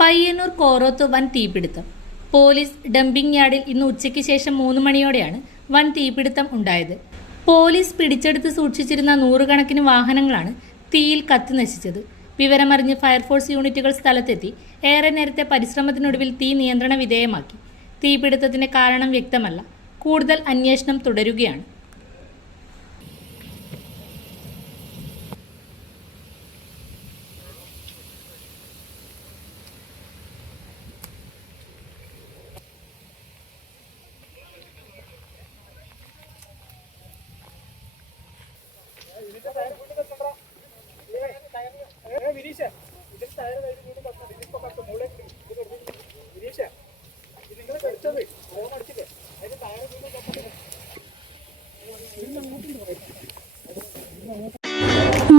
പയ്യന്നൂർ കോറോത്ത് വൻ തീപിടുത്തം. Police dumping യാർഡിൽ ഇന്ന് ഉച്ചയ്ക്ക് ശേഷം 3 മണിയോടെയാണ് വൻ തീപിടുത്തം ഉണ്ടായത്. പോലീസ് പിടിച്ചെടുത്ത് സൂക്ഷിച്ചിരുന്ന 100 കണക്കിന് വാഹനങ്ങളാണ് തീയിൽ കത്തി നശിച്ചത്. വിവരമറിഞ്ഞ് ഫയർഫോഴ്സ് യൂണിറ്റുകൾ സ്ഥലത്തെത്തി ഏറെ നേരത്തെ പരിശ്രമത്തിനൊടുവിൽ തീ നിയന്ത്രണ വിധേയമാക്കി. തീപിടുത്തത്തിന്റെ കാരണം വ്യക്തമല്ല. കൂടുതൽ അന്വേഷണം തുടരുകയാണ്.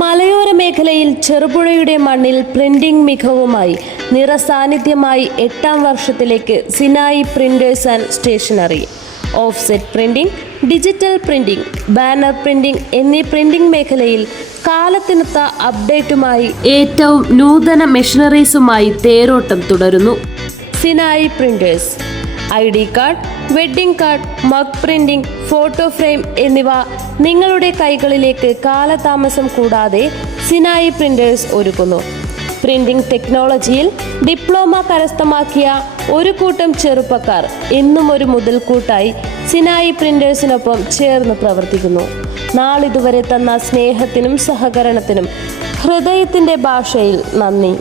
മലയോര മേഖലയിൽ ചെറുപുഴയുടെ മണ്ണിൽ പ്രിന്റിംഗ് മികവുമായി നിറസാന്നിധ്യമായി 8ാം വർഷത്തിലേക്ക് Sinai printers and stationery. Offset printing, digital printing, banner printing എന്നീ പ്രിന്റിംഗ് മേഖലയിൽ കാലത്തിനൊത്ത അപ്ഡേറ്റുമായി ഏറ്റവും നൂതന മെഷീനറീസുമായി തേരോട്ടം തുടരുന്നു. Sinai printers ID card, wedding card, mug printing, photo frame എന്നിവ നിങ്ങളുടെ കൈകളിലേക്ക് കാലതാമസം കൂടാതെ സിനായി പ്രിന്റേഴ്സ് ഒരുക്കുന്നു. പ്രിന്റിംഗ് ടെക്നോളജിയിൽ ഡിപ്ലോമ കരസ്ഥമാക്കിയ ഒരു കൂട്ടം ചെറുപ്പക്കാർ എന്നും ഒരു മുതൽക്കൂട്ടായി സിനായി പ്രിന്റേഴ്സിനൊപ്പം ചേർന്ന് പ്രവർത്തിക്കുന്നു. നാളിതുവരെ തന്ന സ്നേഹത്തിനും സഹകരണത്തിനും ഹൃദയത്തിൻ്റെ ഭാഷയിൽ നന്ദി.